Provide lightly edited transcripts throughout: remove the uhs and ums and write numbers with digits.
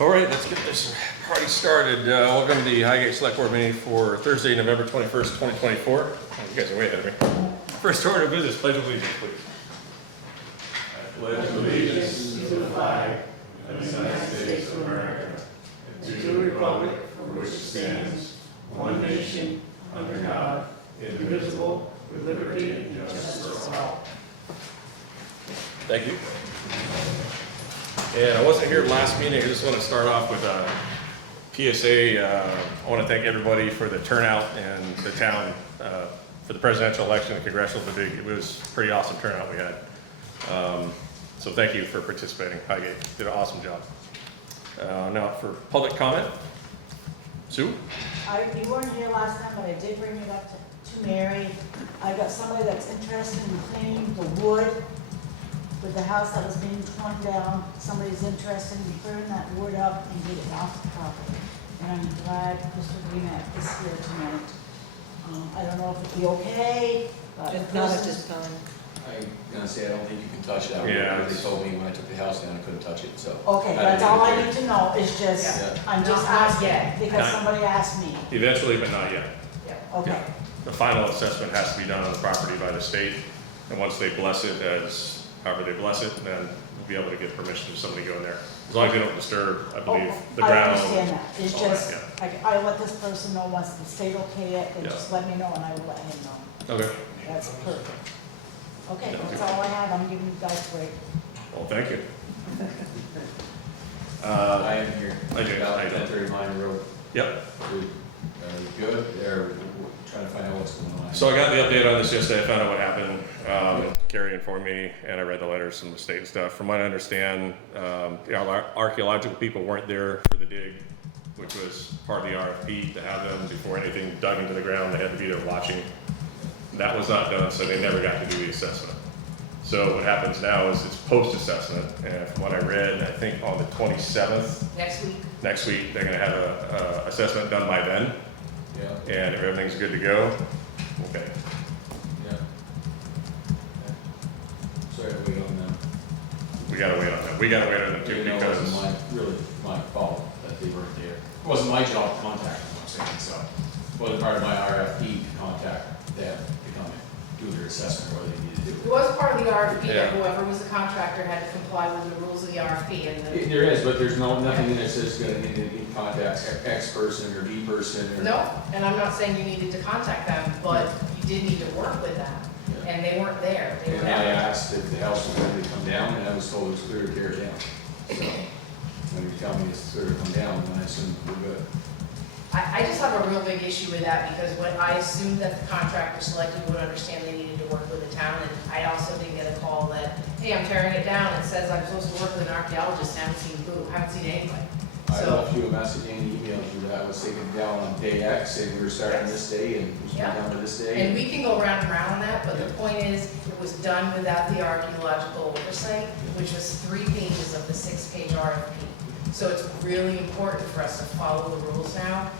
All right, let's get this party started. Welcome to the Highgate Select meeting for Thursday, November 21st, 2024. Oh, you guys are way ahead of me. First order of business, pledge of allegiance, please. I pledge allegiance to the flag of the United States of America and to the republic for which it stands, one nation, under God, indivisible, with liberty and justice for all. Thank you. And I wasn't here last meeting. I just want to start off with a PSA. I want to thank everybody for the turnout in the town for the presidential election and congressional. It was a pretty awesome turnout we had. So thank you for participating. Highgate did an awesome job. Now for public comment. Sue? You weren't here last time, but I did bring it up to Mary. I got somebody that's interested in cleaning the wood with the house that was being torn down. Somebody's interested in clearing that wood up and get it off the property. And I'm glad Mr. Greenat is here tonight. I don't know if it'd be okay, but the No, it's person- just fine. I'm gonna say, I don't think you can touch that. Yeah. They told me when I took the house down, I couldn't touch it, so. Okay, that's all I need to know, is just, Yeah. I'm just Not asking, yet. because Not- somebody asked me. Eventually, but not yet. Okay, The final assessment has to be done on the property by the state. And once they bless it however they bless it, then we'll be able to get permission to somebody go in there. As long as they don't disturb, I believe, the I ground. understand that, it's all that, just, yeah. I let this person know once the state okay it, and Yeah. just let me know and I will let him know. Okay. That's perfect. Okay, Yeah. that's all I have, I'm giving you guys a break. Well, thank you. I am here. Okay, About I know. 1030 Minor Road. Yep. Good, they're trying to find out what's going on. So I got the update on this yesterday. I found out what happened. Carrie informed me, and I read the letters from the state and stuff. From what I understand, our archaeological people weren't there for the dig, which was part of the RFP to have them before anything dug into the ground. They had to be there watching. That was not done, so they never got to do the assessment. So what happens now is it's post-assessment, and from what I read, I think on the 27th, Next week. they're gonna have a assessment done by then, Yeah, and if everything's good to go, okay. yeah. Sorry to wait on them. We gotta wait on them. We gotta wait on them too, Even though it because, wasn't really my fault that they weren't there. It wasn't my job to contact them, I'm saying, so. It wasn't part of my RFP to contact them to come and do their assessment, what they need to do. It was part of the RFP, Yeah. that whoever was the contractor had to comply with the rules of the RFP and the. There is, but there's nothing in there that says gonna need to contact X person or B person or. No, and I'm not saying you needed to contact them, but you did need to work with them, Yeah. and they weren't there. They were And I never. asked if the house was ready to come down, and I was told it was clear to tear it down. So, when you tell me it's clear to come down, then I assume we're good. I just have a real big issue with that, because when I assumed that the contractor selected would understand they needed to work with the town, and I also didn't get a call that, hey, I'm tearing it down, it says I'm supposed to work with an archaeologist, haven't seen who, haven't seen anybody. I So, left you a message and emailed you that I was taken down on day X, saying we were starting this day, and we should be Yeah. down to this day. and we can go round and round on that, but the point is, it was done without the archaeological oversight, which was 3 pages of the 6-page RFP. So it's really important for us to follow the rules now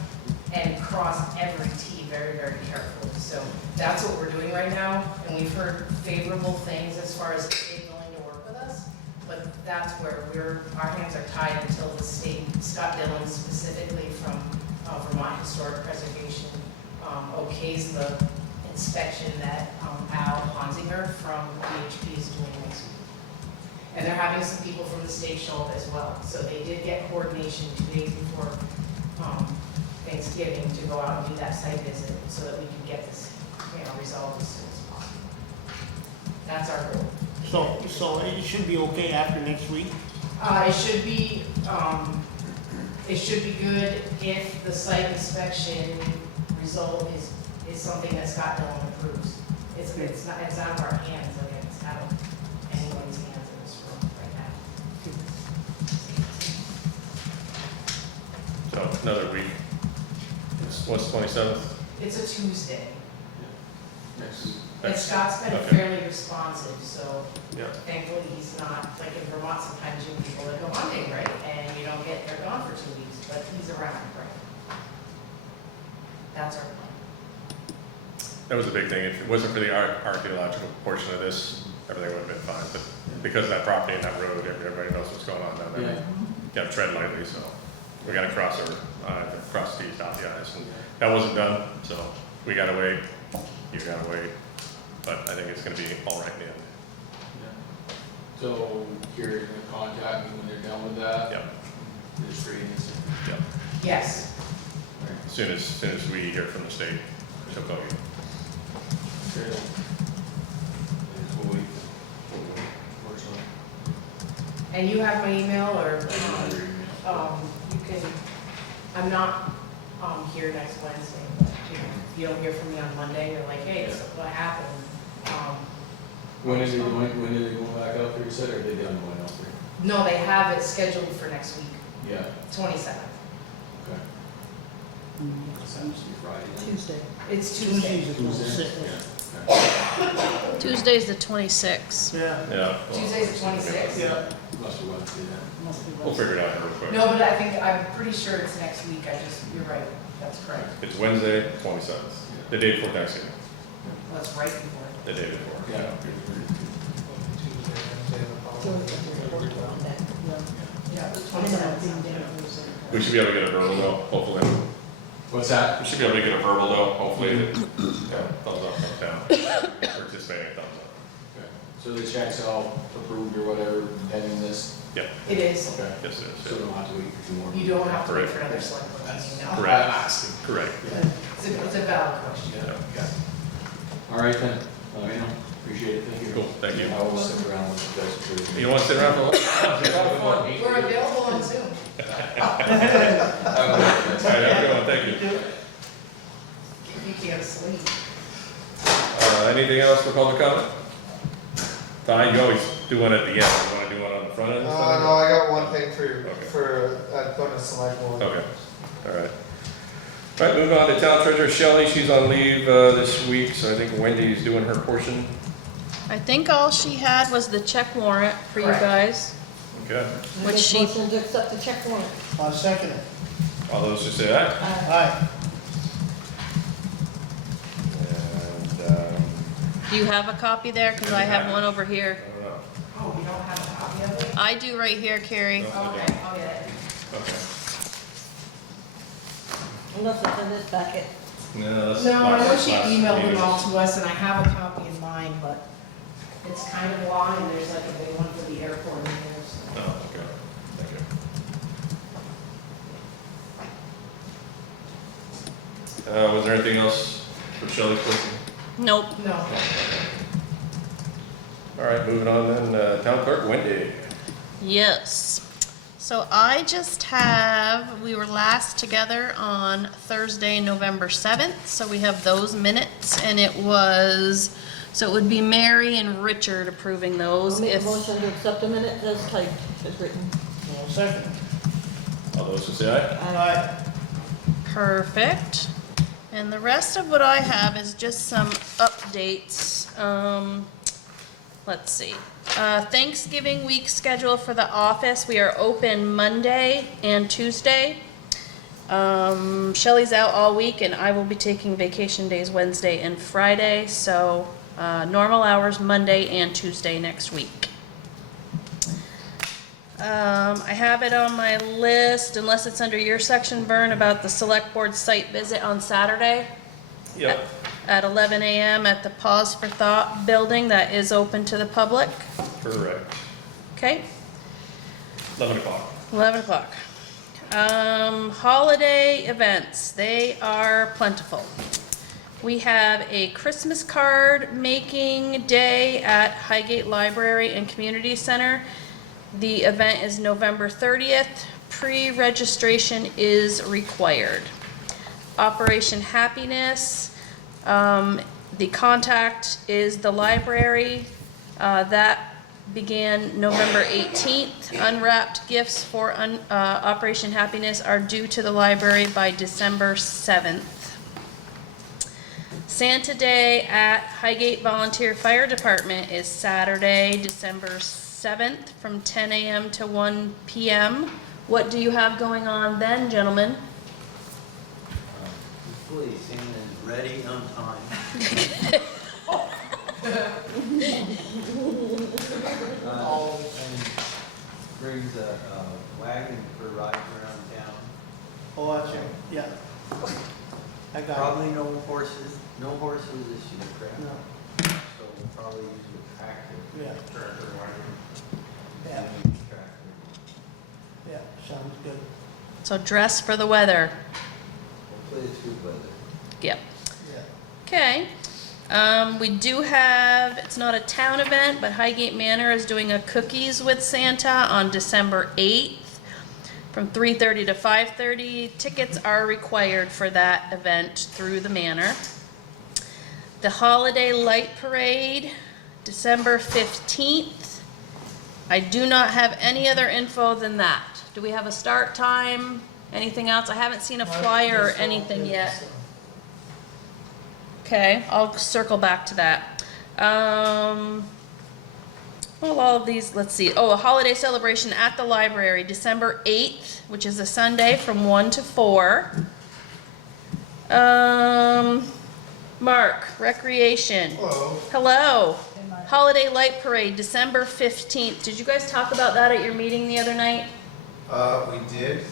and cross every T very, very carefully. So that's what we're doing right now, and we've heard favorable things as far as the state willing to work with us, but that's where our hands are tied until the state, Scott Dillon specifically from Vermont Historic Preservation, okays the inspection that Al Honsinger from VHP is doing next week. And they're having some people from the state show up as well. So they did get coordination 2 days before Thanksgiving to go out and do that site visit so that we can get this, resolved as soon as possible. That's our goal. So it should be okay after next week? It should be good if the site inspection result is something that Scott Dillon approves. It's out of our hands, again, it's out of anyone's hands in this room right now. so another week. What's the 27th? It's a Tuesday, Next week. and Scott's been Okay. fairly responsive, so Yeah. thankfully he's not, like in Vermont, sometimes you have people that go hunting, right? And you don't get, they're gone for 2 weeks, but he's around, right? That's our plan. That was a big thing. If it wasn't for the archaeological portion of this, everything would have been fine. But because of that property and that road, everybody knows what's going on down there. Yeah, gotta tread lightly, so we gotta cross the T's, dot the I's, and that wasn't done, so we gotta wait, you gotta wait, but I think it's gonna be all right in the end. So Carrie's gonna contact me when they're done with that? Yep, They're just reading this. yep. Yes. As soon as we hear from the state, she'll call you. Okay. And we'll wait. Works on And you have my email, or, it. you can, I'm not, here next Wednesday, but, if you don't hear from me on Monday, you're like, hey, so what happened? When are they going back out there, you said, or are they done going out there? No, they have it scheduled for next week, Yeah, 27th. okay. That must be Friday then. Tuesday. It's Tuesday. Tuesday? Yeah, okay. Tuesday's the 26th. Yeah. Yeah. well, Tuesday's the 26th. Yeah. Must be Wednesday then. Must be We'll Wednesday. figure it out real quick. No, but I'm pretty sure it's next week, you're right, that's correct. It's Wednesday, 27th, the day before Thanksgiving, That's right before. the day before. Yeah. Yeah, the And then I'll 27th. be in Denver. We should be able to get a verbal though, hopefully. What's that? We should be able to get a verbal though, hopefully, that, yeah, thumbs up, thumbs down, participating, thumbs up. Okay. So the check's all approved or whatever, pending this? Yep, It is. Okay. yes, it So is, don't have to wait for 2 more? You don't have to wait Correct. for another select board meeting, no. Correct. I'm asking. correct. It's a valid question. Yeah. Yeah. All right then, let me know. Appreciate it, thank you. All thank you. I will stick around with you guys for. You don't want to sit around for a while? We're available on Zoom. All right, have a good one, thank you. You can't sleep. Anything else for public comment? Fine, you always do one at the end, you wanna do one on the front end? No, I got one thing Okay. for going to select board. Okay, all right. All right, moving on to town treasurer Shelley, she's on leave this week, so I think Wendy's doing her portion. I think all she had was the check warrant for you Correct. guys, Okay, which she, Motion to accept the check warrant. I'll second it. all those who say aye? Aye. And, do you have a copy there? Cause I have one over here. I don't know. Oh, you don't have a copy of it? I do right here, Carrie. No. Okay, I'll get it. Okay. Unless it's in this packet. No, that's. No, I know she last emailed them meeting. all to us, and I have a copy in mine, but it's kind of long, and there's like a big one for the airport in there, so. Oh, okay, thank you. Was there anything else for Shelley's portion? Nope. No. All right, moving on then, town clerk Wendy. Yes. So I just have, we were last together on Thursday, November 7th, so we have those minutes, and it was, so it would be Mary and Richard approving those. I'll make a If motion to accept the minute as typed, as written. I'll second. All those who say aye? Aye. Perfect. And the rest of what I have is just some updates. Let's see. Thanksgiving week schedule for the office. We are open Monday and Tuesday. Shelley's out all week and I will be taking vacation days Wednesday and Friday. So normal hours Monday and Tuesday next week. I have it on my list, unless it's under your section, Vern, about the select board site visit on Saturday Yep, at 11 a.m. at the Pause for Thought building that is open to the public. correct. Okay, 11 o'clock. 11 o'clock. Holiday events, they are plentiful. We have a Christmas card making day at Highgate Library and Community Center. The event is November 30th. Pre-registration is required. Operation Happiness, the contact is the library. That began November 18th. Unwrapped gifts for Operation Happiness are due to the library by December 7th. Santa Day at Highgate Volunteer Fire Department is Saturday, December 7th from 10 a.m. to 1 p.m. What do you have going on then, gentlemen? Hopefully Santa's ready on time. And brings a wagon for riding around town. Oh, that's it, yeah. I got Probably no horses this year, correct? it. No, So we'll probably use a tractor. yeah, Tractor wagon. yeah, Tractor. yeah, sounds good. So dress for the weather. Hopefully it's good weather. Yep. Yeah. Okay. We do have, it's not a town event, but Highgate Manor is doing a Cookies with Santa on December 8th from 3:30 to 5:30. Tickets are required for that event through the manor. The Holiday Light Parade, December 15th. I do not have any other info than that. Do we have a start time? Anything else? I haven't seen a flyer or anything yet. Okay, I'll circle back to that. Well, all of these, let's see. Oh, a holiday celebration at the library, December 8th, which is a Sunday from 1 to 4. Mark, recreation. Hello. Hello. Holiday Light Parade, December 15th. Did you guys talk about that at your meeting the other night? We did.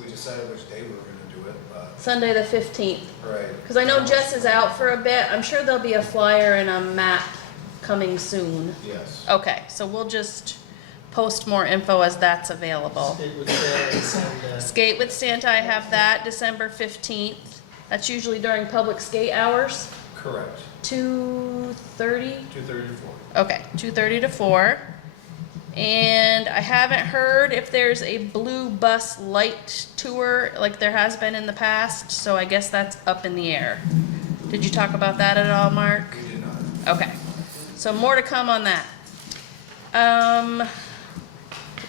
We decided which day we were gonna do it, but, Sunday the 15th. right. Because I know Jess is out for a bit. I'm sure there'll be a flyer and a map coming soon. Yes. Okay, so we'll just post more info as that's available. It was there, and, Skate with Santa, I have that, December 15th. That's usually during public skate hours, Correct. 2:30? 2:30 to 4. Okay, 2:30 to 4. And I haven't heard if there's a blue bus light tour like there has been in the past, so I guess that's up in the air. Did you talk about that at all, Mark? We did not. Okay, so more to come on that. The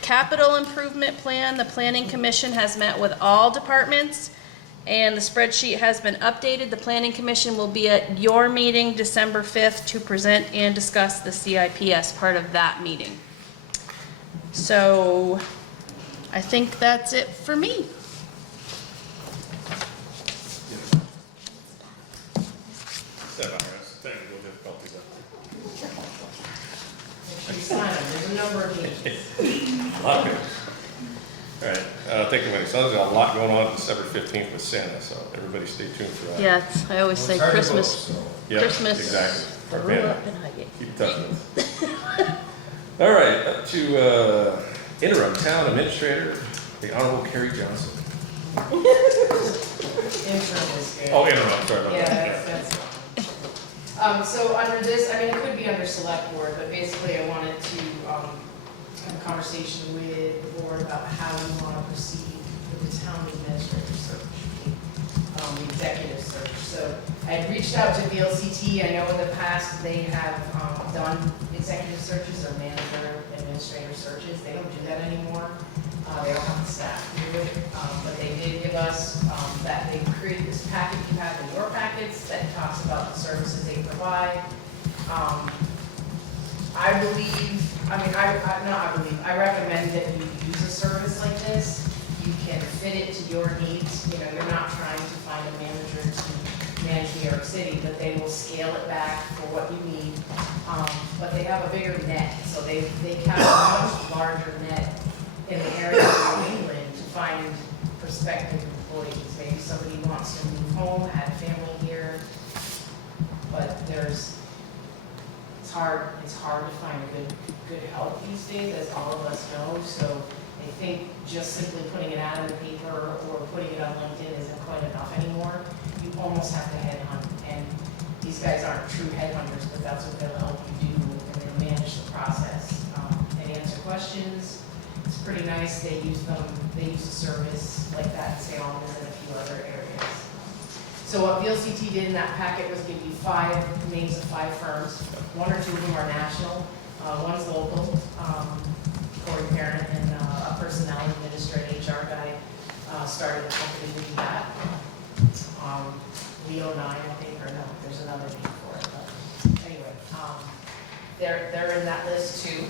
capital improvement plan, the planning commission has met with all departments, and the spreadsheet has been updated. The planning commission will be at your meeting December 5th to present and discuss the CIP as part of that meeting. So, I think that's it for me. Technical difficulties. There's a number of meetings. A lot of good. All right, thank you, Wendy. So there's a lot going on December 15th with Santa, so everybody stay tuned for that. Yeah, I always say Well, it's hard to Christmas. book, so- Yep, Christmas. exactly. Grew Man, up in Highgate. keep in touch with us. All right, up to interim town administrator, the Honorable Carrie Johnson. Interim is good. Oh, interim, sorry about Yeah, that. that's fine. So under this, I mean, it could be under select board, but basically I wanted to, have a conversation with the board about how we want to proceed with the town administrator search, the executive search. So I had reached out to VLCT. I know in the past they have, done executive searches or manager administrator searches. They don't do that anymore. They don't have the staff to do it, but they did give us, that they created this packet you have in your packets that talks about the services they provide. I recommend that you use a service like this. You can fit it to your needs. You know, you're not trying to find a manager to manage New York City, but they will scale it back for what you need. But they have a bigger net, so they have a much larger net in the area of New England to find prospective employees. Maybe somebody wants to move home, add family here, but it's hard to find good help these days, as all of us know. So I think just simply putting an ad in the paper or putting it on LinkedIn isn't quite enough anymore. You almost have to headhunt, and these guys aren't true headhunters, but that's what they'll help you do, and they'll manage the process. They answer questions. It's pretty nice. They use a service like that in Salem and in a few other areas. So what VLCT did in that packet was give you names of 5 firms. 1 or 2 of them are national, one's local, Corey Parent, and a personnel administrator HR guy started a company to do that. Leo 9, I think, or no, there's another name for it, but anyway, they're in that list too.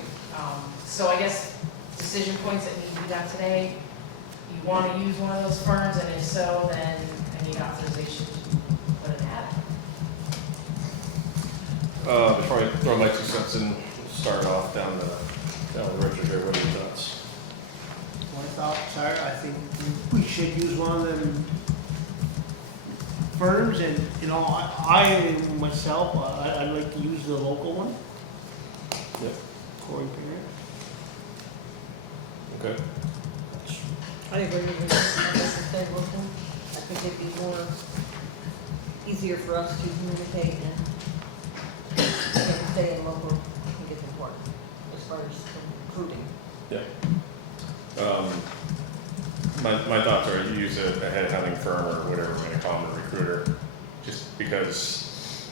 So I guess decision points that need to be done today, you want to use one of those firms, and if so, then I need authorization to put an ad. Before I throw my 2 cents in, we'll start off down the road here. What are your thoughts? thoughts are, I think we should use one of them firms, and, you know, I myself, I'd like to use the local one, Yep. Corey Parent. Okay. I agree with you, I think it'd be more, easier for us to communicate and stay in local, I think it's important, as far as recruiting. Yeah. My thoughts are you use a headhunting firm or whatever, we're gonna call them, a recruiter, just because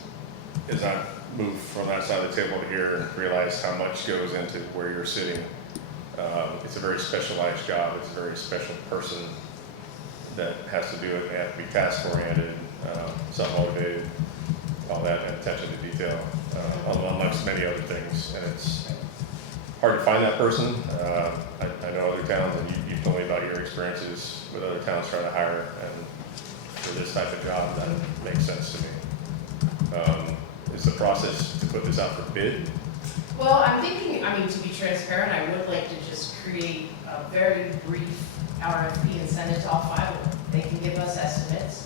as I move from that side of the table to here and realize how much goes into where you're sitting, it's a very specialized job, it's a very special person that has to do it, they have to be task-oriented, self-motivated, all that, and attention to detail, amongst many other things, and it's hard to find that person. I know other towns, and you've told me about your experiences with other towns trying to hire, and for this type of job, that makes sense to me. Is the process to put this out for bid? Well, I'm thinking, I mean, to be transparent, I would like to just create a very brief RFP and send it to all 5 of them. They can give us estimates.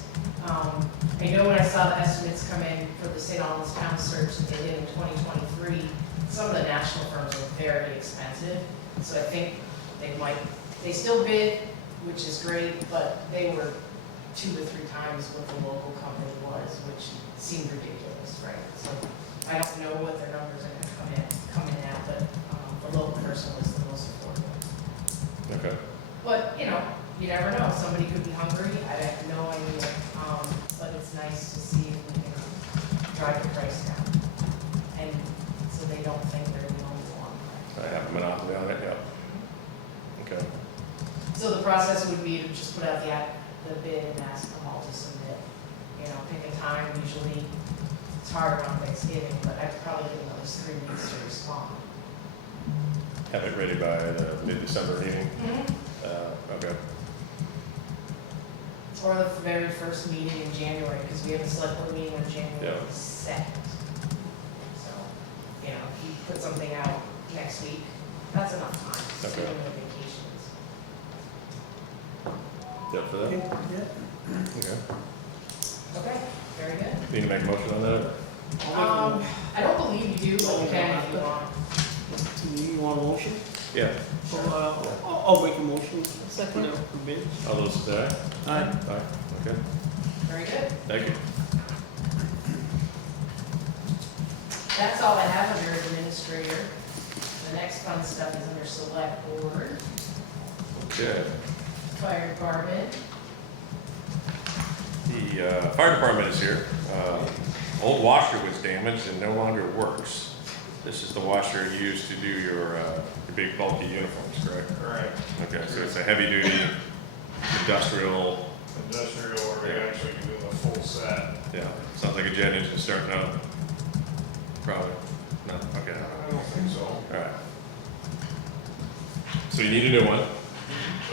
I know when I saw the estimates come in for the St. Albans Town Search that they did in 2023, some of the national firms were very expensive. So I think they still bid, which is great, but they were 2 to 3 times what the local company was, which seemed ridiculous, right? So I don't know what their numbers are gonna come in at, but the local person was the most affordable. Okay. But, you know, you never know, somebody could be hungry, I have no idea, but it's nice to see if we can drive the price down. And so they don't think they're the only one. I have a monopoly on it, yeah. Okay. So the process would be to just put out the bid and ask them all to submit. You know, pick a time, usually it's hard around Thanksgiving, but I'd probably give another 3 weeks to respond. Have it ready by the mid-December meeting? Okay. Or the very first meeting in January, because we have a select board meeting on January 2nd. So, you know, if you put something out next week, that's enough time. Okay. During the vacations. Yeah, for that? Yeah. Okay. Okay, very good. Need to make a motion on that? I don't believe you do, but you can if you want. You want a motion? Yeah. So, I'll make a motion. Second. For bids. All those say aye? Aye. Aye. Okay. Very good. Thank you. That's all I have under administrator. The next fun stuff is under select board, Okay. fire department. The fire department is here. Old washer was damaged and no longer works. This is the washer used to do your big bulky uniforms, correct? Correct. Okay, so it's a heavy duty industrial, Industrial, or we actually can do the full set. yeah, sounds like a jet engine starting up. Probably, no, okay, I don't think so. all right. So you need a new one.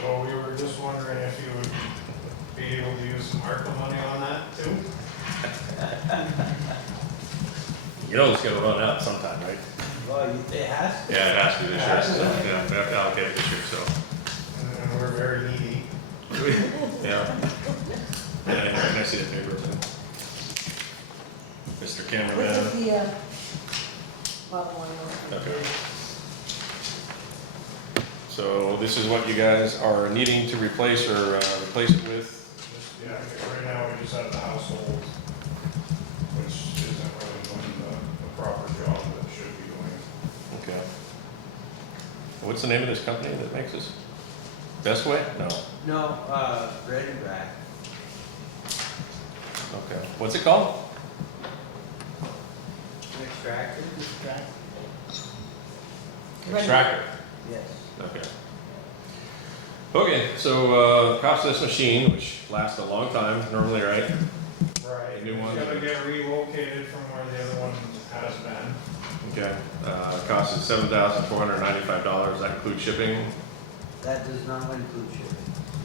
So we were just wondering if you would be able to use some ARPA money on that too? You know it's gonna run out sometime, right? Well, it has to. Yeah, it has to this year, so, yeah, we have to allocate it this year, so. And we're very needy. Yeah. Yeah, I see the paper, too. Mr. This is Cameraman. the, bottom line. Okay. So this is what you guys are needing to replace or replace it with? Yeah, right now we just have the household, which isn't really doing the proper job that it should be doing. Okay. What's the name of this company that makes this? Best Way? No. No, Red and Black. Okay. What's it called? An extractor? Extractor. Yes. Okay. Okay, so cost of this machine, which lasts a long time, normally, right? Right. New It's one. gotta get relocated from where the other one has been. Okay. Cost is $7,495. That includes shipping. That does not include shipping.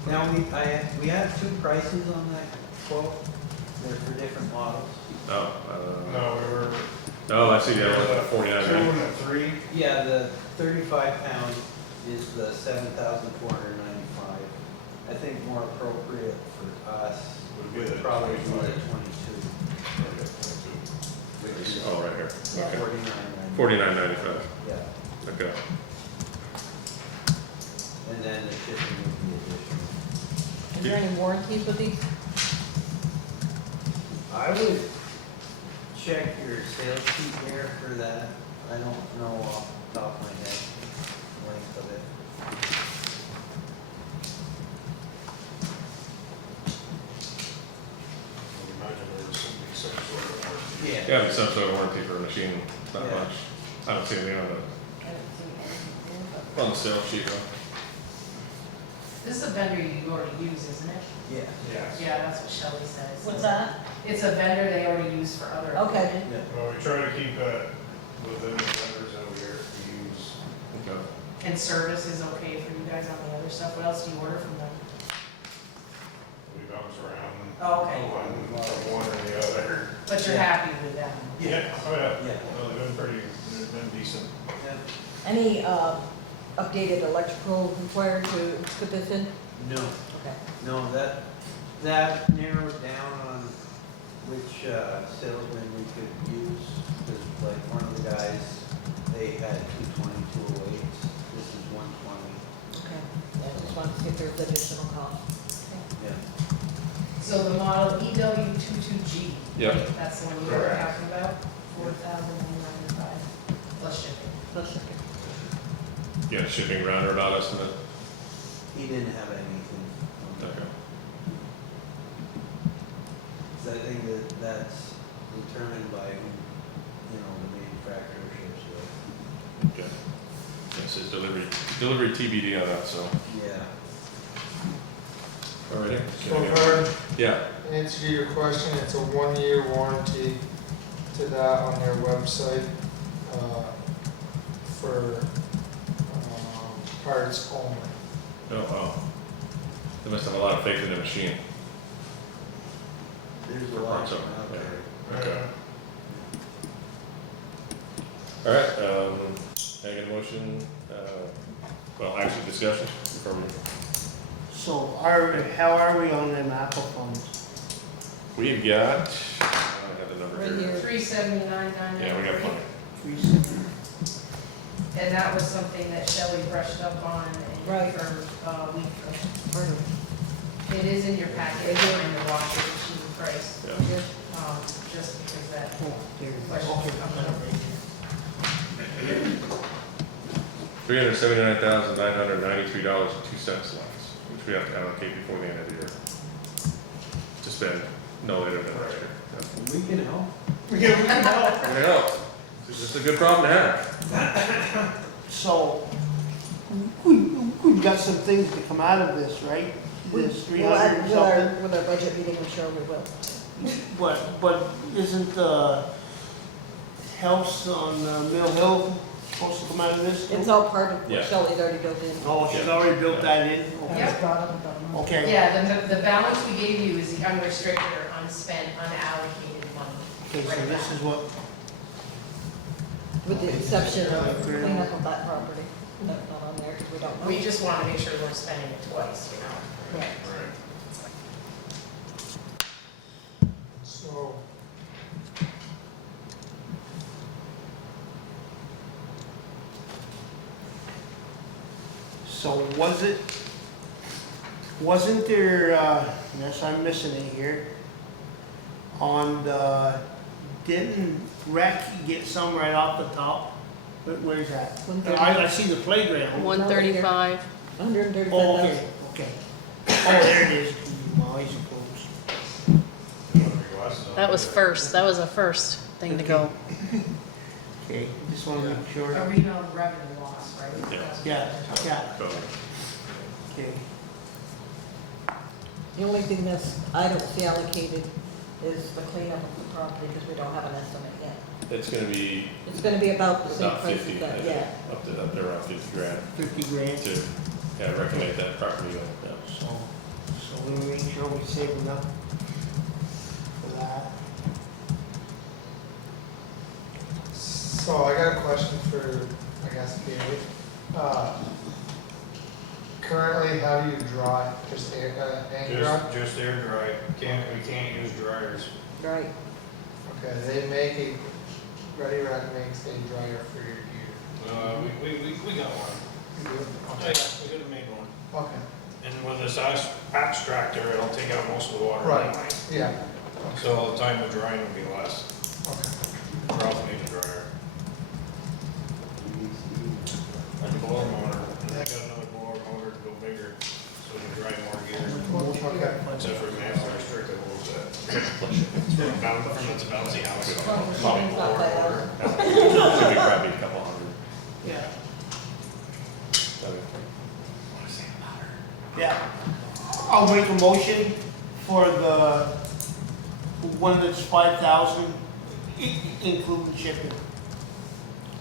Now, we have 2 prices on that quote. They're for different models. Oh. No, we were. Oh, I see the other one, 49. 2 Right? and a 3. Yeah, the 35 pound is the $7,495. I think more appropriate for us Would be would the probably be the 25. 22, which is Oh, right here. Yeah. Okay. 49.95. $49.95. Yeah, Okay. and then the shipping would be additional. Is there any warranties with these? I would check your sales sheet there for that. I don't know off the top of my head the length of it. I would imagine there would still be some sort of warranty. Yeah, but some sort of warranty for a machine, not Yeah. much. I don't see anything on I don't see anything, but- the sales sheet though. This is a vendor you already use, isn't it? Yeah. Yes. Yeah, that's what Shelley says. What's that? It's a vendor they already use for other Okay. equipment. Yeah. Well, we try to keep it within the vendors that we use. Okay. And service is okay for you guys on the other stuff. What else do you order from them? We bounce around. Oh, okay. From one or the other. But you're Yeah. happy with them? Yeah, oh yeah. Yeah. Well, they've been decent. Yeah. Any, updated electrical required to put this in? No, Okay. no, that narrowed down on which salesman we could use. Because like one of the guys, they had 220, 208s. This is 120. Okay. Yeah, I just wanted to see if there's additional cost. Yeah. So the model EW22G. Yep. That's the one you were Correct. talking about, 4,995 plus shipping. Let's check it. Yeah, shipping round or about estimate. He didn't have anything. on that. Okay. So I think that's determined by who, the manufacturer ships with. Okay. This is delivery TBD on that, so. Yeah. Alrighty. Bogard, Yeah. answer to your question, it's a 1-year warranty to that on their website, for, parts only. Oh, wow. They must have a lot of faith in the machine. There's For a lot parts out only, there. Okay. Yeah. Alright, can I get a motion, well, actually discussion from, So how are we on them Apple phones? we've got, I got the number Right here. here. 379,993. Yeah, we got plenty. 360. And that was something that Shelley brushed up on Right. for a week. Part of it. It is in your packet, in the washer machine price, Yeah. Here. just because that. Oh, there it is. Question Okay, coming got it up. right here. $379,993.02 left, which we have to allocate before the end of the year. To spend no later than next year. We can help. There you go. This is a good problem to have. So, we've got some things to come out of this, right? This 300 or something? With our budget meeting, I'm sure we will. But isn't the house on Mill Hill supposed to come out of this? too? It's all part of Yeah. what Shelley's already built in. Oh, she's already built that in? Okay. Yeah. Got it, got it. Okay, Yeah, the balance we gave you is the unrestricted or unspent, unallocated money. okay, so this is what, With the exception of cleanup of that property. That's not on there because we don't know. We just want to make sure we're spending it twice, you know? Right. Right. So, so wasn't there, unless I'm missing it here, on the, didn't Rec get some right off the top? Where's that? 135. I see the playground. 135. Oh, 135,000. okay, okay. Oh, there it is. My eyes are closed. You want your glasses on? That was first. That was a first thing to go. Okay, just want to make sure. Arena revenue loss, right? Yeah. That's what Yeah, we're talking yeah, So, okay. The only thing that's, I don't see allocated is the cleanup of the property because we don't have an estimate yet. it's gonna be It's gonna be about the same about price 50, as that, I yeah. think, up to around 50 grand 50 grand. to, yeah, recognize that property, yeah. So we make sure we save enough for that. so I got a question for, I guess, Gary. Currently, how do you dry? Just air, hang dry? Just air dry, we can't use dryers. Right. Okay, they make Ready Rack makes a dryer for your gear. We got one. You do? Yeah, Okay. we could have made one. Okay, And with this abstractor, it'll take out most of the water Right. anyway. yeah, So the time of drying will be less. okay. Or else we need a dryer. Like a blower motor. And I got another blower motor to go bigger, so we can dry more gear. Okay. Except for man, it's restricted a little bit. It's a bouncy house. As long as the machine's not bad. Should be probably a couple hundred. Yeah. Okay. Yeah. I'll make a motion for the one that's 5,000, including shipping.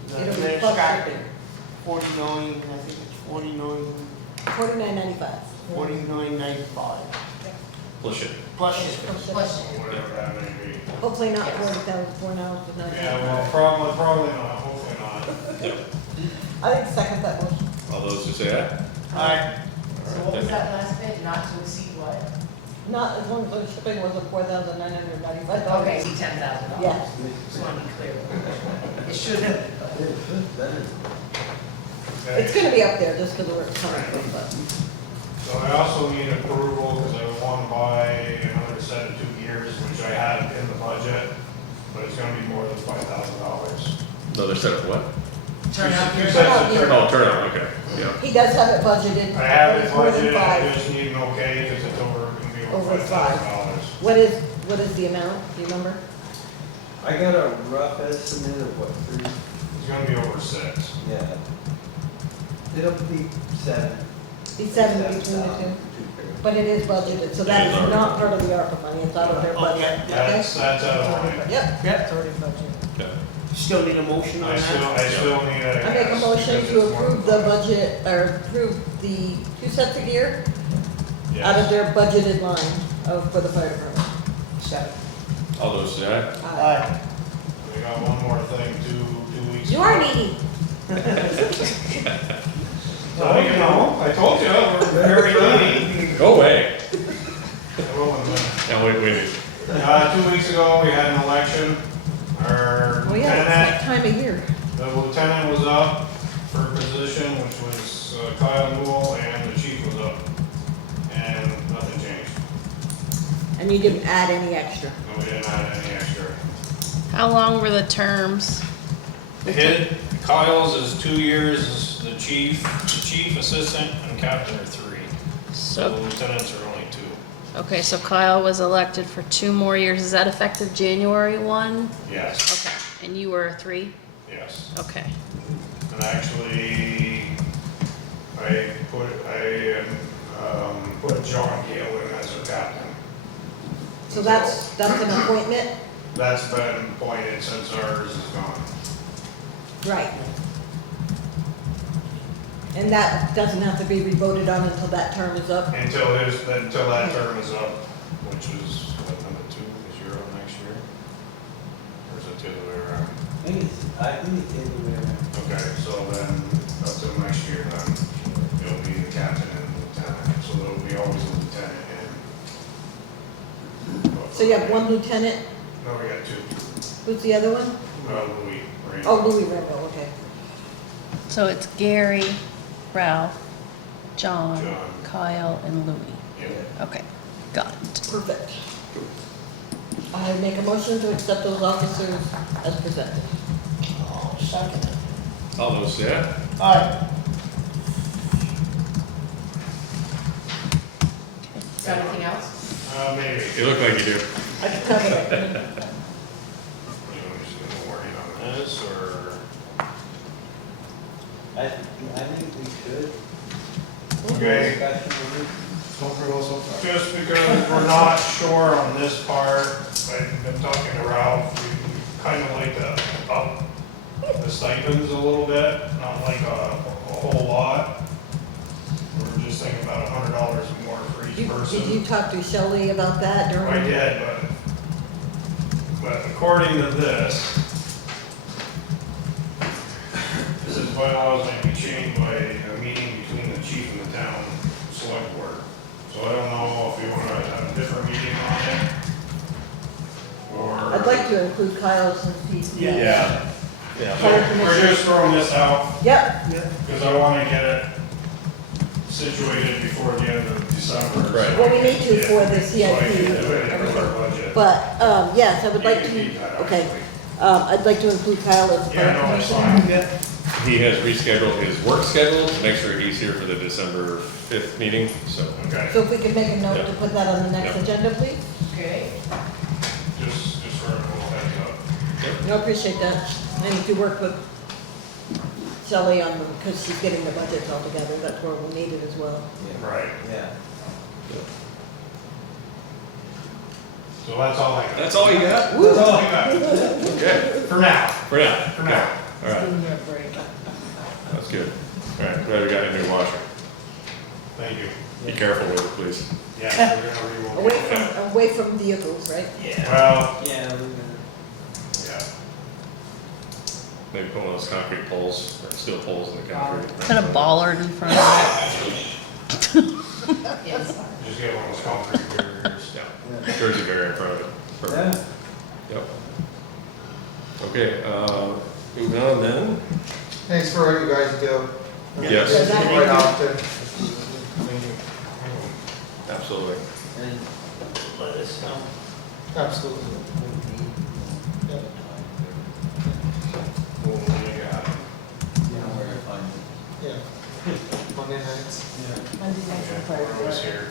The It'll be red plus stack, shipping, 49, I think it's 49, $49.95. 49.95. Plus shipping. Plus shipping. Plus shipping. Question. Whatever that may be. Hopefully not 40,000, $4.99. Yeah, well, probably not, hopefully not. I think second that motion. All those who say aye? Aye. So what was that last bit, not to exceed what? Not as long as the shipping wasn't $4,995. Okay, see $10,000. Yeah. Just want to be clear. It should have. It's gonna be up there just because of where it's coming from, but. So I also need approval, because I want to buy another set of 2 gears, which I have in the budget, but it's gonna be more than $5,000. Another set of what? Turn out Two your. sets of Turn Oh, turnout, okay, yeah. He does have it budgeted. I have it It's more than budgeted, I five. just need an okay, because it's gonna be over Over five. $5,000. What is the amount, do you remember? I got a rough estimate of what, three, It's gonna be over 6. yeah. It'll be seven. Be seven between the two, but it is budgeted, so that is not part of the ARPA money, it's out of their budget. Okay. Okay? That's out of mine. Yep. Yep. It's already budgeted. Okay. Still need a motion on I still that? need a. I make a yes, motion because to it's more approve than the five. budget, or approve the 2 sets of gear Yes. out of their budgeted line for the fire department. Second. All those say aye? Aye. We got one more thing, two weeks. You are needy. So, you know, I told you, we're very needy. Go away. Well, and, And wait. 2 weeks ago, we had an election. Our Well, yeah, it's lieutenant, that time of year. the lieutenant was up for position, which was Kyle Newell, and the chief was up. And nothing changed. And you didn't add any extra. And we didn't add any extra. How long were the terms? Kyle's is 2 years, the chief, assistant, and captain are 3. So the So, lieutenants are only 2. okay, so Kyle was elected for 2 more years. Is that effective January 1? Yes, Okay, and you were a 3? yes. Okay. And actually, I put John Gale in as a captain. So that's an appointment? That's been appointed since ours is gone. Right. And that doesn't have to be revoted on until that term is up? Until that term is up, which is, what, number 2, is you're up next year? Or is it the other way around? I think it's the other way around. Okay, so then, up till next year, then, it'll be the captain and lieutenant, so there'll be always a lieutenant in. So you have 1 lieutenant, No, we got 2. who's the other one? Louis, right? Oh, Louis Rambo, okay. So it's Gary, Ralph, John, John. Kyle, and Louie. Yeah. Okay, got it. Perfect. I make a motion to accept those officers as presented. Oh, second. All those say aye? Aye. Is there anything else? Maybe. You look like you do. I can cover it. You know, just gonna worry on this, or? I think we should. Okay. Discussion on it. Just because we're not sure on this part, I've been talking to Ralph, we kind of like to up the stipends a little bit, not like a whole lot. We're just thinking about $100 more for each person. Did you talk to Shelley about that during? I did, but according to this bylaws might be changed by a meeting between the chief and the town. So I don't know if you wanna have a different meeting on it. Or. I'd like to include Kyle since he's the. Yeah. Yeah. We're just throwing this out, Yep, because I wanna get it situated before the end of December. Right. well, we need to for the So I can CIP. do it with our budget. But, yes, I would like You can keep to, that, okay, actually. I'd like to include Kyle as the Yeah, no, fire it's commissioner. fine. He has rescheduled his work schedule to make sure he's here for the December 5th meeting, so. Okay, So if we could make a note Yeah. to put that on the next Yeah. agenda, please? Okay. just for a little heads up. I appreciate that. I need to work with Shelley on, because she's getting the budgets all together, that's where we'll need it as well. Right, Yeah. so that's all I got. That's all you got? That's all I got, Okay, for now. for now. For now. All right, Give me a break. that's good. All right, glad we got a new washer. Thank you. Be careful with it, please. Yeah, we're gonna Away relook. from, away from vehicles, right? Well, Yeah, we're gonna. yeah. Maybe put one of those concrete poles, or steel poles in the concrete. Put a bollard in front of it. Yes. Just get one of those concrete barriers. Yeah, Jersey barrier in front of it. Perfect. Yep. Okay, moving on then. Thanks for what you guys do. Yes. Quite often. Absolutely. And let us know. Absolutely. Yeah. Well, you got it. You know where to find it. Yeah. Monday nights. Monday nights Okay, and Friday. we're always here.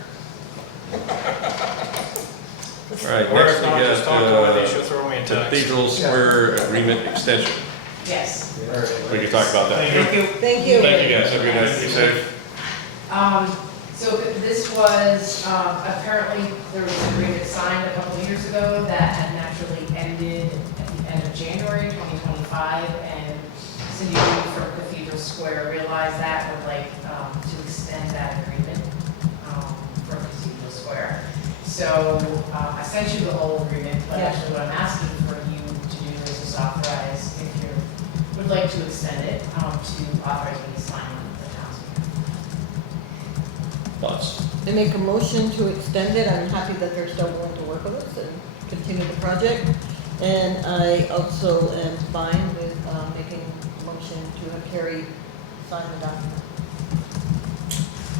All right, Or next if we not, just talk to got Wendy, she'll throw me a text. Cathedral Square Agreement Extension. Yes. We can talk about that. Thank you. Thank you. Thank you guys, have a good night, be safe. So this was, apparently, there was an agreement signed a couple of years ago that had naturally ended at the end of January 2025, and Cindy Lee from Cathedral Square realized that and would like to extend that agreement for Cathedral Square. So I sent you the whole agreement, but Yeah. actually what I'm asking for you to do is just authorize, if you would like to extend it, to authorize me to sign the town's agreement. Thoughts? I make a motion to extend it. I'm happy that they're still willing to work with us and continue the project. And I also am fine with making a motion to have Carrie sign the document.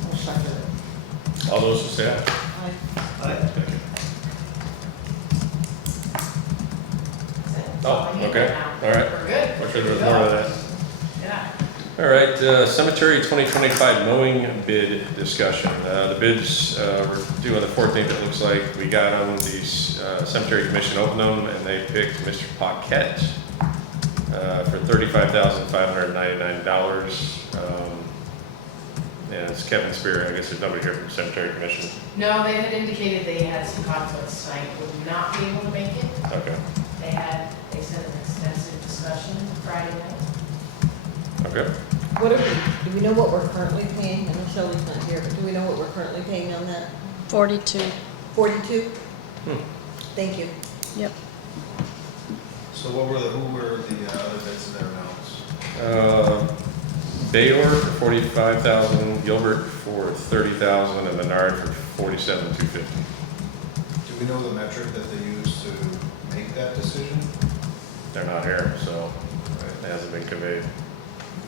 I'll second it. All those who say aye. Aye. That's it. That's Oh, all I need okay. right now. All right. We're good. I'm sure there's more to that. Yeah. All right, cemetery 2025 mowing bid discussion. The bids were due on the 14th, it looks like. We got them, the cemetery commission opened them, and they picked Mr. Paquette for $35,599. And it's Kevin Spear, I guess there's nobody here from the cemetery commission. No, they had indicated they had some conflicts tonight, would not be able to make it. Okay, They said an extensive discussion Friday night. okay. What are we, do we know what we're currently paying? I know Shelley's not here, but do we know what we're currently paying on that? 42. 42? Hmm. Thank you. Yep. So who were the other bids and their amounts? Bayor for 45,000, Gilbert for 30,000, and Menard for 47,250. Do we know the metric that they used to make that decision? They're not here, so it hasn't been conveyed.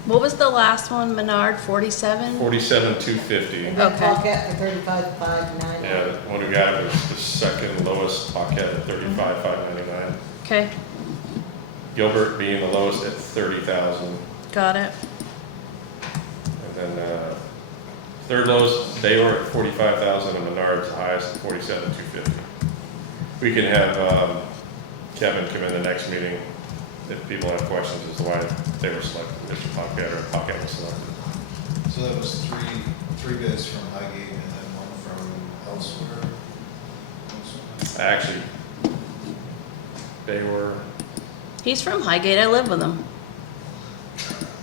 What was the last one, Menard, 47? 47,250. And then Okay. Paquette for 35,599. Yeah, the one who got it was the second lowest, Paquette at 35,599. Okay, Gilbert being the lowest at 30,000. got it. And then third lowest, Bayor at 45,000, and Menard's the highest at 47,250. We can have Kevin come in the next meeting if people have questions as to why they were selected, Mr. Paquette or Paquette was selected. So that was three bids from Highgate and then one from elsewhere? Actually, Bayor, He's from Highgate, I live with him.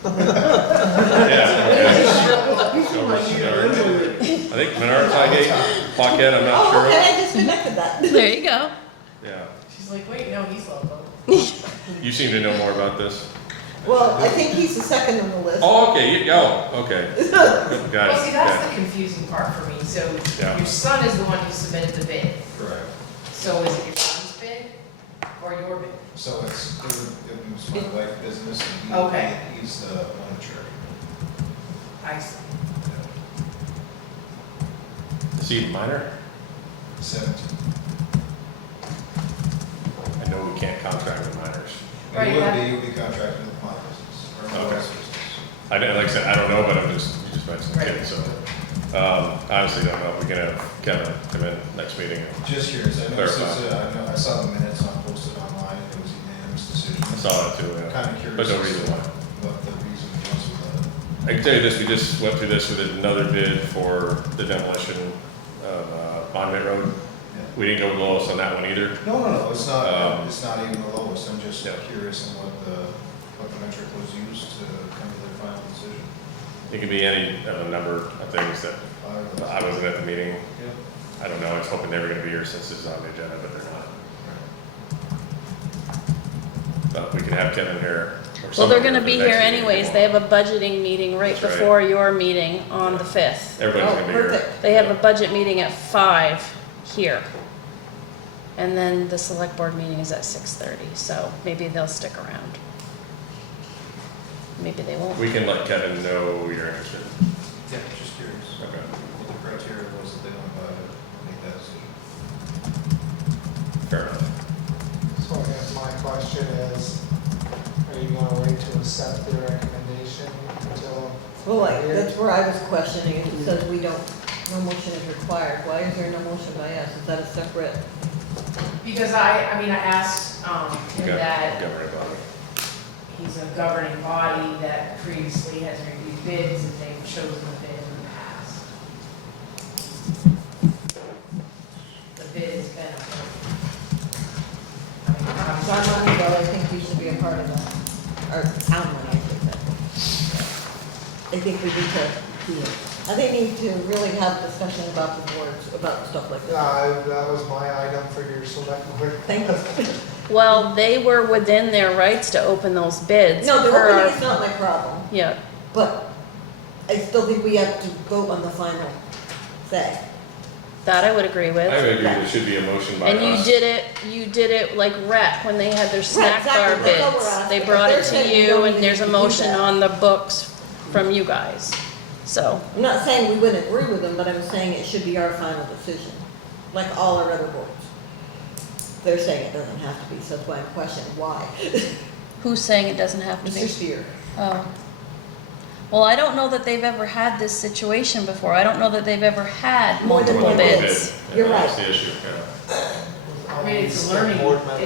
yeah. Okay. So Menard. I think Menard's Highgate, Paquette, I'm not Oh, sure. okay, I just connected that. There you go. Yeah. She's like, wait, no, he's local. You seem to know more about this. Well, I think he's the second on the list. Oh, okay, okay. Got it, Well, see, that's okay. the confusing part for me. So Yeah. your son is the one who submitted the bid. Correct. So is it your son's bid or your bid? So it was my wife's business, and Okay. he's the manager. I see. Is he minor? 17. I know we can't contract with minors. Right, yeah. He would be contracted with my business, or my Okay. wife's business. Like I said, I don't know, but you just mentioned Right. kids, so. Honestly, don't know if we can have Kevin come in next meeting. Just curious, I noticed, Clarify. I saw the minutes on posted online, and it was unanimous decision. I saw that too, yeah. Kind of curious. But no as reason to why. What the reason was with that. I can tell you this, we just went through this with another bid for the demolition of Monument Road. Yeah. We didn't go with the lowest on that one either. No, it's not even the lowest, I'm just Yeah. curious on what the metric was used to come to their final decision. It could be any of a number of things that, I wasn't at the meeting. Yeah. I don't know, I was hoping they were gonna be here since this is on the agenda, but they're not. But we can have Kevin here. or Well, someone they're gonna for be the here next meeting if anyways. want. They have a budgeting meeting right That's right. before your meeting on the 5th. Everybody's Oh, gonna be here. perfect. They have a budget meeting at 5 here. And then the select board meeting is at 6:30, so maybe they'll stick around. Maybe they won't. We can let Kevin know you're interested. Yeah, just curious. Okay. What the criteria was that they went by to make that decision. Fair enough. So I guess my question is, are you gonna wait to accept their recommendation until? Well, like, that's where I was questioning, it says we don't, no motion is required, why is there no motion by us, is that a separate? Because I asked him Okay. that Governing body. he's a governing body that previously has reviewed bids and they've chosen the bid in the past. The bid has been approved. It's our money, though, I think we should be a part of that, or town money, I should say. I think we need to, I think we need to really have discussion about the boards, about stuff like that. That was my item for your select board. Thank you. Well, they were within their rights to open those bids. No, the per our- opening is not my problem, Yeah, but I still think we have to vote on the final say. that I would agree with. I would agree there should be a motion by And us. you did it like rec when they had their snack exactly, bar that's all we're bids. asking. They brought They're it saying to we you don't and even there's a need to do motion that. on the books from you guys. So, I'm not saying we wouldn't agree with them, but I'm saying it should be our final decision, like all our other boards. They're saying it doesn't have to be, so that's why I'm questioning why. who's saying it doesn't have to Mr. be? Steer. Oh. Well, I don't know that they've ever had this situation before. I don't know that they've ever had More than multiple one Bid. bids. Yeah, You're That's right. the issue, yeah. I mean, it's a learning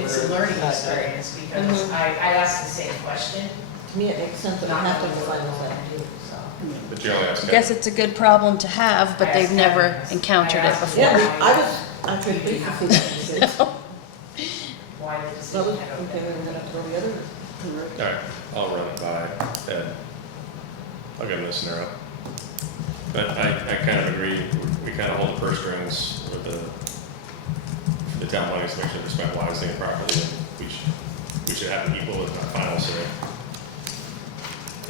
experience because Mhm. I asked the same question. To me, it makes sense that we Not have to knowing have a what final we're say. gonna do, so. But you only ask I guess Kevin. it's a good problem to have, but I they've asked never Kevin. encountered I it asked him. before. Yeah, I was, I'm pretty pleased to see that decision. Why the That was, decision had okay, opened. we're gonna throw the other. All right, I'll run it by Ed. I'll give him this scenario. But I kind of agree, we kind of hold the purse strings with the town money to make sure they're spent wisely and properly, and we should have an equal, if not final say.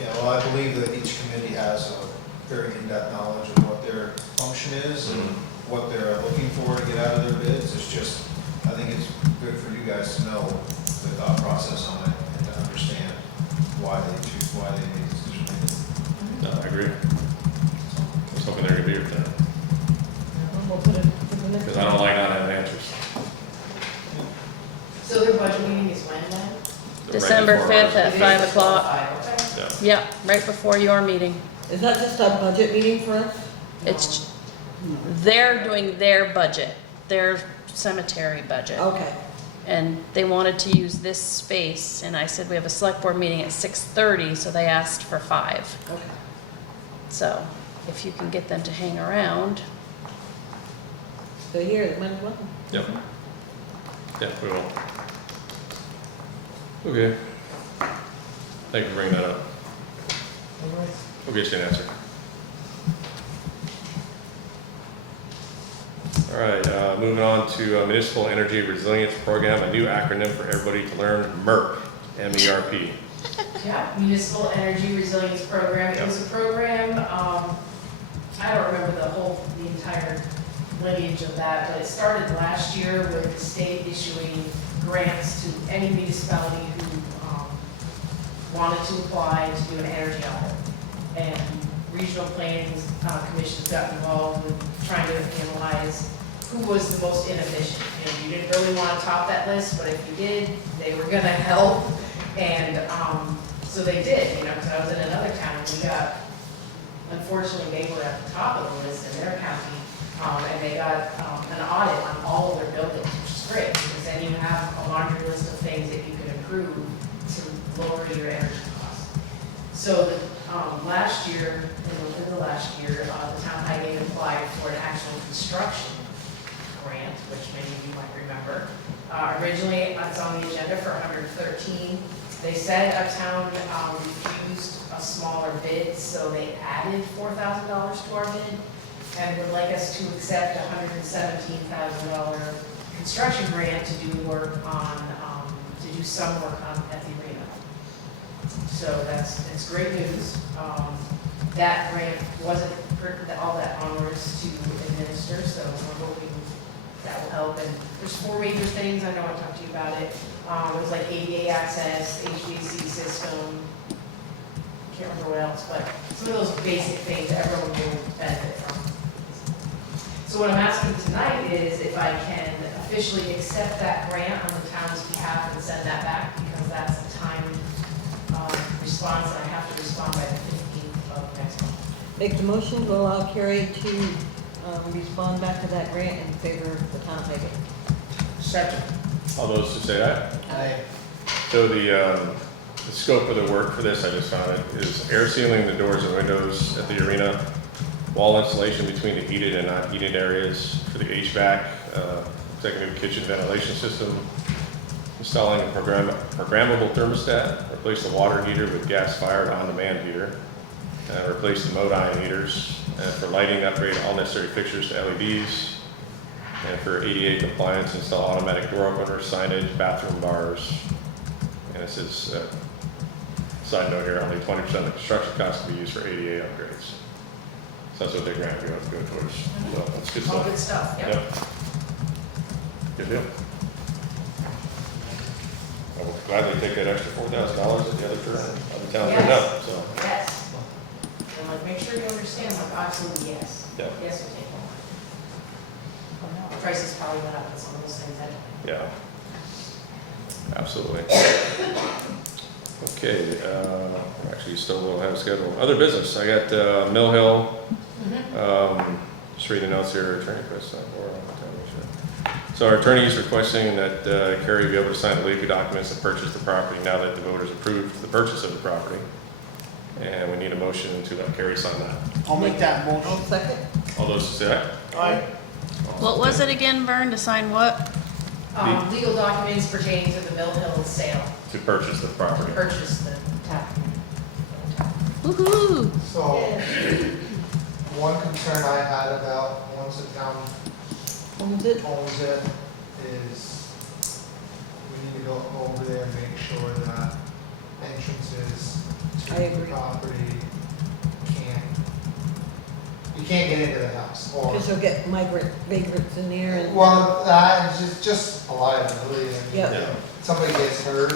Yeah, well, I believe that each committee has a very in-depth knowledge of what their function is and what they're looking for to get out of their bids. It's just, I think it's good for you guys to know the thought process on it and to understand why they made the decision they did. No, I agree. I was hoping they're gonna be here tonight, We'll put it for the next. because I don't like not having answers. So their budget meeting is when then? Right December before 5th ours. at 5 o'clock. Okay. Yeah. Yeah, right before your meeting. Is that just a budget meeting for us? It's, they're doing their budget, their cemetery budget. Okay. And they wanted to use this space, and I said, we have a select board meeting at 6:30, so they asked for 5. Okay. So if you can get them to hang around, So here, the money's welcome. Yep. Yeah, we will. Okay. Thank you for bringing that up. We'll get you an answer. All right, moving on to Municipal Energy Resilience Program, a new acronym for everybody to learn, MERP, M-E-R-P. Yeah, Municipal Energy Resilience Program. It was a program, I don't remember the entire lineage of that, but it started last year with the state issuing grants to any municipality who wanted to apply to do an energy audit. And regional planning commissions got involved with trying to analyze who was the most inefficient. You didn't really want to top that list, but if you did, they were gonna help. And so they did, because I was in another town, and we got, unfortunately, they were at the top of the list in their county, and they got an audit on all of their buildings, which is great, because then you have a laundry list of things that you can improve to lower your energy costs. So last year, within the last year, the town of Highgate applied for an actual construction grant, which many of you might remember. Originally, it's on the agenda for 113. They said Uptown refused a smaller bid, so they added $4,000 to our bid and would like us to accept a $117,000 construction grant to do work on, to do some work at the arena. So it's great news. That grant wasn't all that onerous to administer, so we're hoping that will help. And there's 4 major things, I know I talked to you about it. It was like ADA access, HVAC system, can't remember what else, but some of those basic things that everyone will benefit from. So what I'm asking tonight is if I can officially accept that grant on the town's behalf and send that back, because that's a timed response, and I have to respond by the 15th of next month. Make the motion to allow Carrie to respond back to that grant in favor of the town of Highgate. Second. All those who say aye? Aye. So the scope of the work for this, I just found it, is air sealing the doors and windows at the arena, wall insulation between the heated and not heated areas for the HVAC, take a new kitchen ventilation system, installing a programmable thermostat, replace the water heater with gas-fired on-demand heater, replace the mode ion heaters, and for lighting, upgrade all necessary fixtures to LEDs, and for ADA compliance, install automatic door openers, signage, bathroom bars. And it says, side note here, only 20% of the construction costs can be used for ADA upgrades. So that's what their grant would go towards. So that's good All stuff. good stuff, yep. Yep. Good deal. I will gladly take that extra $4,000 that the other town turned up, so. Yes. And like, make sure you understand, like, absolutely yes. Yeah. Yes, we take more. Prices probably went up on some of those things anyway. Yeah. Absolutely. Okay, actually still will have a schedule. Other business, I got Mill Hill, just reading the notes here, attorney request. So our attorney is requesting that Carrie be able to sign the legal documents and purchase the property now that the voters approved the purchase of the property. And we need a motion to let Carrie sign that. I'll make that I'll motion. second. All those who say aye? Aye. What was it again, Vern, to sign what? Legal documents pertaining to the Mill Hill sale, To purchase the property. purchase the tap. Woohoo! So, one concern I had about once the town Owns it. owns it is we need to go over there and make sure that entrances to I the agree. property you can't get into the house or. Because you'll get vagrants in there and. Well, that is just a liability. I mean, Yep. Yeah. Somebody gets hurt,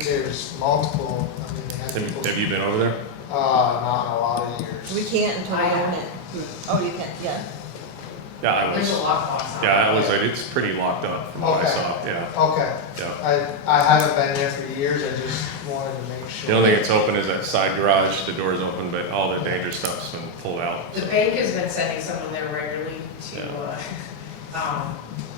there's multiple, I mean, they have people. Have you been over there? Not in a lot of years. We can't until we own it. Oh, you can, yeah. Yeah, I There's a was, lockbox on it. yeah, I was like, it's pretty locked up from what I Okay. saw, yeah, Okay, yeah. I haven't been there for years, I just wanted to make sure. The only thing that's open is that side garage, the door's open, but all the dangerous stuff's been pulled out. The bank has been sending someone there regularly to,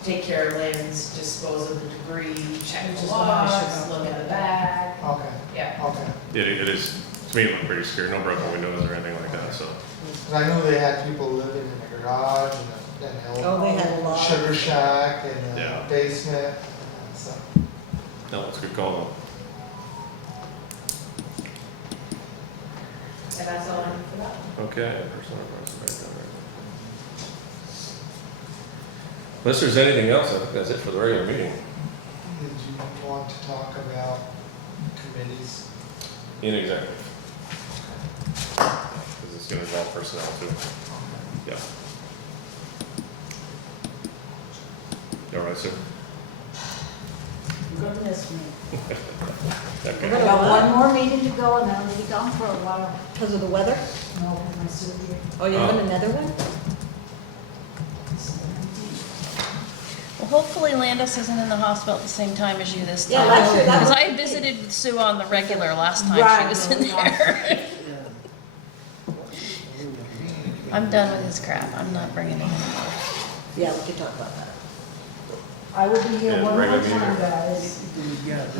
take care of limbs, dispose of the debris, check Which the is what I locks, should look know. at the bag, Okay, yeah. okay. It is, to me, it looked pretty scary, no broken windows or anything like that, so. 'Cause I knew they had people living in the garage and the Oh, they had a lot. sugar shack and the Yeah. basement, so. No, it's a good call And that's all I need for that. though. Okay. Personal request, right. Unless there's anything else, I think that's it for the regular meeting. Did you want to talk about committees. Inexecutive. Because it's gonna involve personnel too. Yeah. You all right, sir? You're gonna miss me. Okay. I got one more meeting to go and then I'll be gone for a while. Because of the weather? No, with my surgery. Oh, you're having another one? Well, hopefully Landis isn't in the hospital at the same time as you this Yeah, time. last year, that Because was I the case. visited with Sue on the regular last time she Right, was in yeah. there. I'm done with his crap. I'm not bringing him anymore. Yeah, we can talk about that. I will be here And one more regular meeting time, or- guys.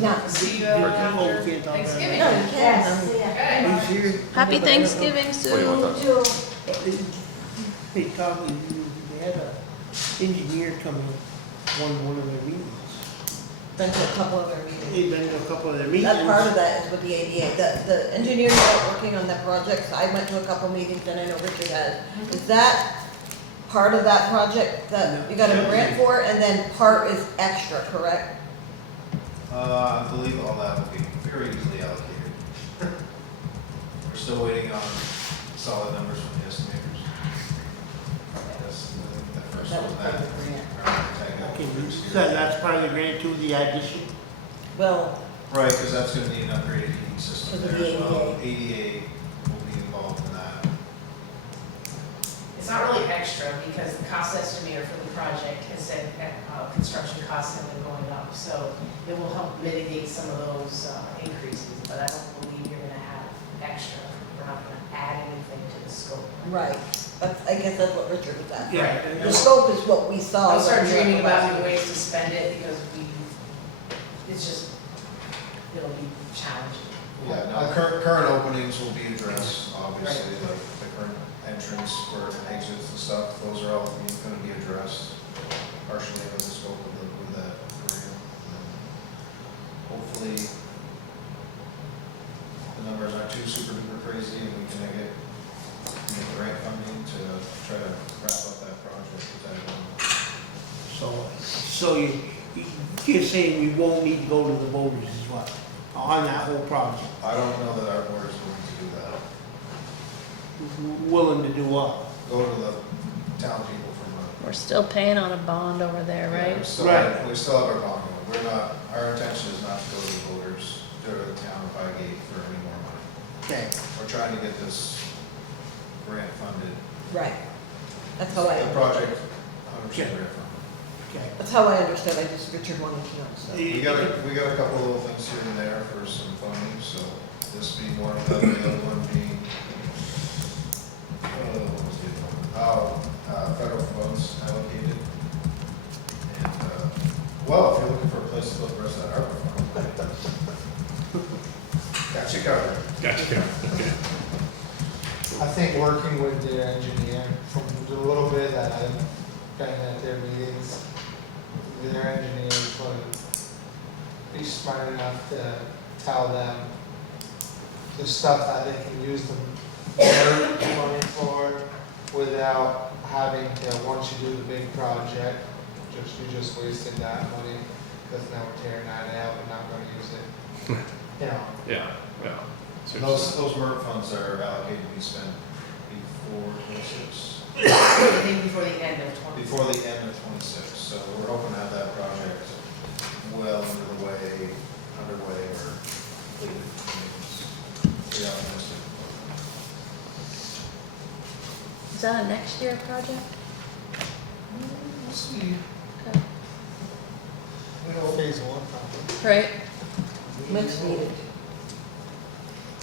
Now, See you Oh, you after can't talk about Thanksgiving. no, you Yes, can. yeah. He's here. Happy Thanksgiving, What do you want Sue. to You too. They told me they had a engineer come in one of their meetings. Been to a couple of their meetings. He'd been to a couple of their meetings. That part of that is with the ADA. The engineers that are working on that project, I went to a couple meetings and I know Richard has. Is that part of that project that you got a grant for, and then part is extra, correct? I believe all that will be very easily allocated. We're still waiting on solid numbers from the estimators. That's, the first That one was was part that. of the grant. Our architect got Okay, approved so here. that's part of the grant to the addition? Well, Right, because that's gonna need an upgraded heating system Because of there the as well. ADA. ADA will be involved in that. It's not really extra because the cost estimator for the project has said construction costs have been going up. So it will help mitigate some of those increases, but I don't believe you're gonna have extra. We're not gonna add anything to the scope. right. I guess that's what Richard was asking. Yeah. The scope is what we saw. I'll start when we were dreaming about last new week. ways to spend it because it's just, it'll be challenging. Yeah, now, current openings will be addressed, obviously, the current entrance for exits and stuff, those are all gonna be addressed partially with the scope of with that grant. Hopefully, the numbers aren't too super duper crazy and we can get grant funding to try to wrap up that project with that. So you're saying we won't need to go to the voters is what, on that whole project? I don't know that our board is willing to do that. Willing to do what? Go to the town people for money. We're still paying on a bond over there, Yeah, right? We still Right. have, we still have our bond. We're not, our intention is not to go to the voters, to the town of Highgate for any more money. Okay, We're trying to get this grant funded. Right. That's how The I, project, 100% grant funded. okay. that's how I understood. Richard wanted to know, so. We got a couple of little things here and there for some funding, so this being one of them, the other one being, what was the other one? Federal funds allocated. And, well, if you're looking for a place to put the rest of that ARPA fund, got you covered. Gotcha. Okay. I think working with their engineer, from the little bit that I've been at their meetings, their engineer is going to be smart enough to tell them the stuff that they can use the money for without having to, once you do the big project, you just wasted that money, because now we're tearing that out and not gonna use it. You know, Yeah, yeah. Those MERP funds are allocated to be spent before 26, I think before the end of 20. before the end of 26. So we're hoping to have that project well underway or completed. Pretty optimistic. Is that a next year project? We'll see. Okay. We don't phase one probably. Right? Much needed.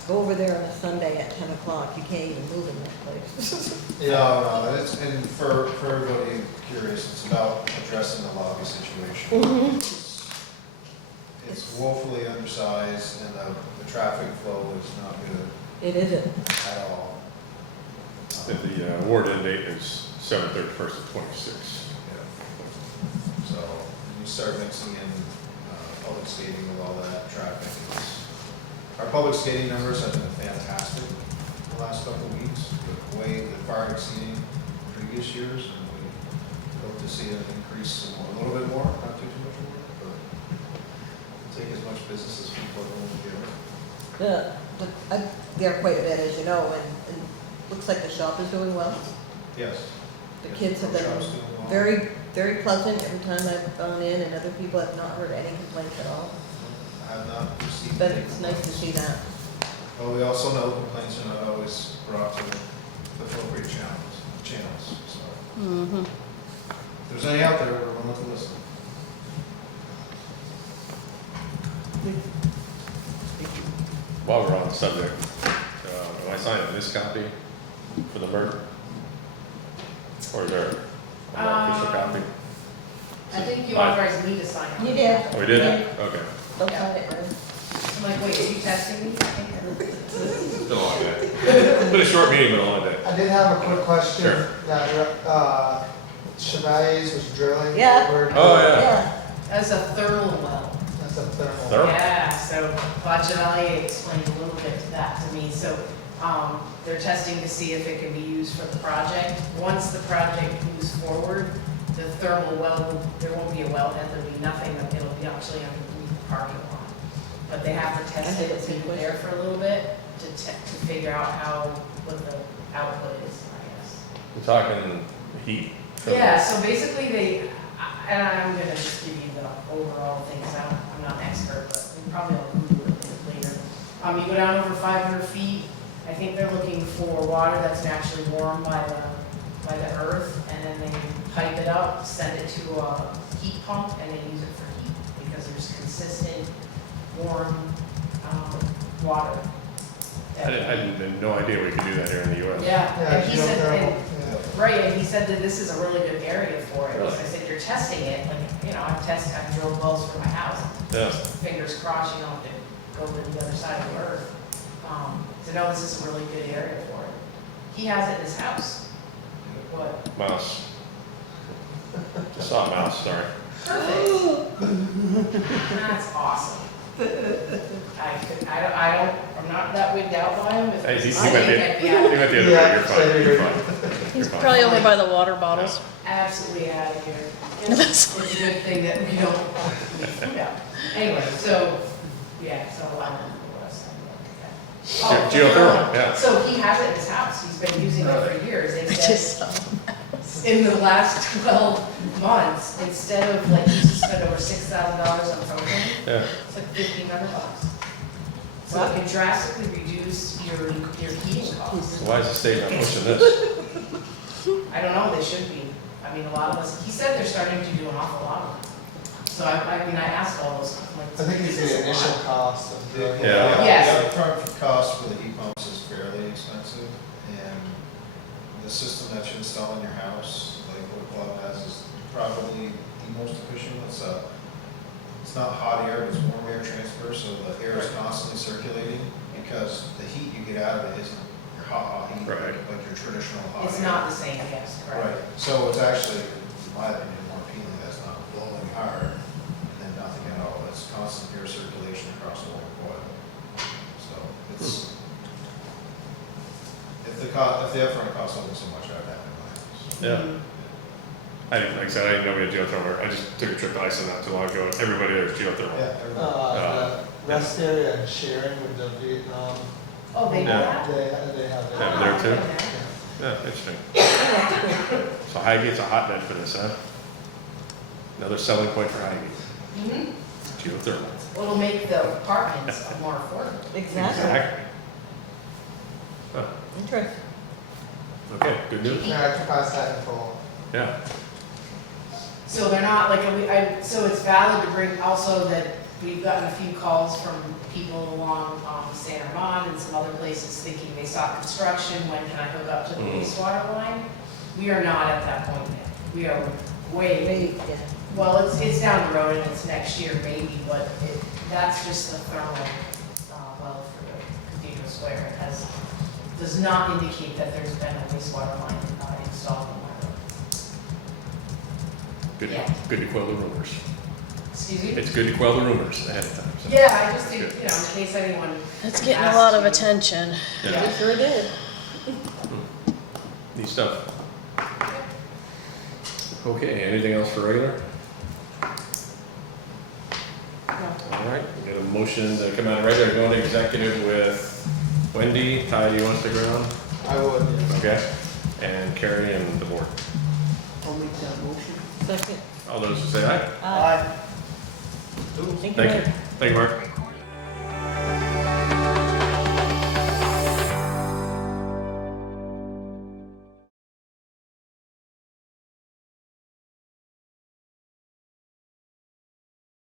Go over there on a Sunday at 10 o'clock. You can't even move in that place. No, it's, and for everybody curious, it's about addressing the lobby situation. It's woefully undersized and the traffic flow is not good It isn't. at all. The award end date is 7/31 of 26. Yeah. So you start mixing in public skating with all that traffic. Our public skating numbers have been fantastic the last couple of weeks, way far exceeding previous years, and we hope to see an increase a little bit more, not too much more, but we'll take as much business as people are willing to give I'm there quite a bit, as you know, and looks like the shop is doing well. Yes. The Yes, kids have been shop's doing well. very, very pleasant every time I've gone in, and other people have not heard any complaints at all. I have not received. But any it's nice to see that. Well, we also know complaints are not always brought to the appropriate channels, so. Mm-hmm. If there's any out there, we're willing to listen. While we're on the subject, am I signing this copy for the murder? Or is there a more official copy? I think you authorized me to sign it. You did. Oh, we did? Okay. Don't sign it, Ren. I'm like, wait, are you testing me? It's been a long day. Been a short meeting, but a long day. I did have a quick question. Sure. That, Chevalier's was drilling. Yeah. Oh, yeah. Yeah, That's a thermal well. That's a thermal. Thermal. Yeah, so Bob Chevalier explained a little bit to that to me. So, they're testing to see if it can be used for the project. Once the project moves forward, the thermal well, there won't be a wellhead, there'll be nothing, it'll be actually underneath the parking lot. But they have to test it, it's been there for a little bit to figure out what the output is, I guess. We're talking heat. Yeah, so basically and I'm gonna just give you the overall thing, because I'm not an expert, but we probably will Google it later. You go down over 500 feet, I think they're looking for water that's naturally warmed by the earth, and then they pipe it up, send it to a heat pump, and they use it for heat, because there's consistent, warm, water. I had no idea we could do that here in the US. Yeah, Yeah, and he said, geothermal, right, and he said that this is a really good area for it. Really? I said, you're testing it, like, I've drilled wells for my house. Yeah. Fingers crossed, you don't have to go to the other side of the earth. So no, this is a really good area for it. He has it in his house. What? Mouse. Just saw a mouse, sorry. Perfect. That's awesome. I'm not that wigged out by him. If Hey, he it's went sunny, the I'd be he out. went the other way, Yeah, you're fine, same you're here. fine. You're He's fine. probably over by the water bottles. Absolutely out of here. It's a good thing that we don't leave food out. Anyway, so, yeah, so I don't know what I was saying. Geothermal, yeah. So he has it in his house, he's been using it for years, I and just saw. in the last 12 months, instead of like, he used to spend over $6,000 on propane, Yeah. it's like $1,500. So it can drastically reduce your heating costs. So why is the state not pushing this? I don't know, they should be. I mean, a lot of us, he said they're starting to do an awful lot of it. So I asked all those, like. I think it's "Is this the a lot?" initial cost of drilling. Yeah. Yes. The upfront cost for the heat pumps is fairly expensive, and the system that you install in your house, like what Club has, is probably the most efficient. It's not hot air, it's warm air transfer, so the air is constantly circulating, because the heat you get out of it isn't your hot heat, Right. like your traditional hot air. It's not the same, yes, correct. Right, so it's actually, in my opinion, more appealing, that's not blowing hard, and then nothing at all, it's constant air circulation across the whole coil. So it's, if the upfront cost wasn't so much, I'd have it in my house. Yeah. I didn't, like I said, I didn't know we had geothermal. I just took a trip to Iceland not too long ago, and everybody there's geothermal. Yeah, everybody. The rest area and sharing with the Vietnam, Oh, they know Yeah. that? they have Yeah, that. there too. okay. Yeah, interesting. So Highgate's a hotbed for this, huh? Another selling point for Highgate, Mhm. geothermal. Well, it'll make the apartments more affordable. exactly. Huh. Interesting. Okay, good news. Yeah, I can pass that info. Yeah. So they're not, like, so it's valid to bring also that we've gotten a few calls from people along San Ramon and some other places thinking they saw construction, when can I hook up to the wastewater line? We are not at that point yet. We are way, Maybe, yeah. well, it's down the road and it's next year maybe, but that's just the thermal well for the Cathedral Square. It does not indicate that there's been a wastewater line installed in that road. Good, Yeah. good to quell the rumors. Excuse me? It's good to quell the rumors ahead of time. So. Yeah, I just think, in case anyone. It's getting a lot of asks you. attention. Yeah. It sure did. Neat stuff. Okay, anything else for regular? No. All right, we got a motion to come out of regular, go into executive with Wendy. Ty, do you want to stick around? I would, yeah. Okay. And Carrie and the board. I'll make that motion. Second. All those who say aye. Aye. Thank you, Thank you. Mayor. Thank you, Mark.